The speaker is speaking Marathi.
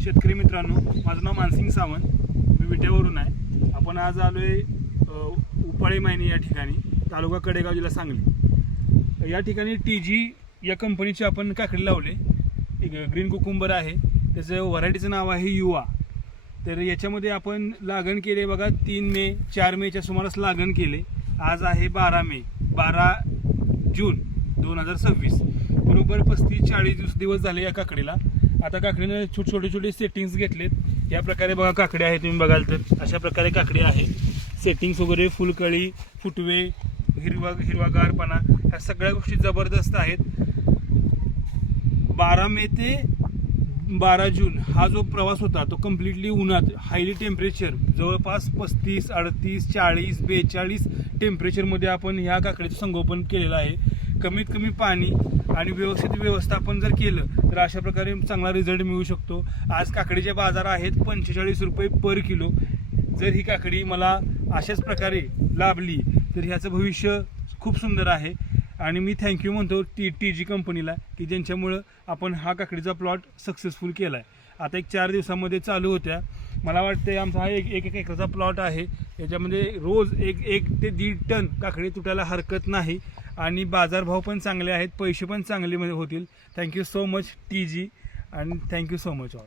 शेतकरी मित्रांनो, माझं नाव मानसिंग सावंत, मी विट्यावरून आहे. आपण आज आलो आहे उपाळे मायनी या ठिकाणी, तालुका कडेगाव, जिल्हा सांगली. या ठिकाणी TG या कंपनीचे आपण काकडी लावले. एक ग्रीन कुकुंबर आहे, त्याचं व्हरायटीचं नाव आहे युवा. तर याच्यामध्ये आपण लागण केले बघा 3 मे 4 मेच्या सुमारास लागण केले. आज आहे 12 जून 2026. बरोबर 35-40 दिवस झाले या काकडीला. आता काकडीने छोटे सेटिंग्स घेतलेत. या प्रकारे बघा काकडी आहे, तुम्ही बघाल तर अशा प्रकारे काकडी आहे. सेटिंग्स वगैरे, फुलकळी, फुटवे, हिरवागारपणा, ह्या सगळ्या गोष्टी जबरदस्त आहेत. 12 मे ते 12 जून हा जो प्रवास होता तो कम्प्लिटली उन्हात, हायली टेम्परेचर, जवळपास 35, 38, 40, 42 टेम्परेचरमध्ये आपण ह्या काकडीचं संगोपन केलेलं आहे. कमीत कमी पाणी आणि व्यवस्थित व्यवस्थापन जर केलं तर अशा प्रकारे चांगला रिझल्ट मिळू शकतो. आज काकडीचे बाजार आहेत 45 रुपये पर किलो. जर ही काकडी मला अशाच प्रकारे लाभली तर ह्याचं भविष्य खूप सुंदर आहे. आणि मी थँक्यू म्हणतो TG कंपनीला, की ज्यांच्यामुळं आपण हा काकडीचा प्लॉट सक्सेसफुल केला आहे. आता एक 4 दिवसामध्ये चालू होत्या. मला वाटतं आमचा हा एक एकरचा प्लॉट आहे. याच्यामध्ये रोज 1 ते 1.5 टन काकडी तुटायला हरकत नाही. आणि बाजारभाव पण चांगले आहेत, पैसे पण चांगले होतील. थँक्यू सो मच TG, आणि थँक्यू सो मच ऑल.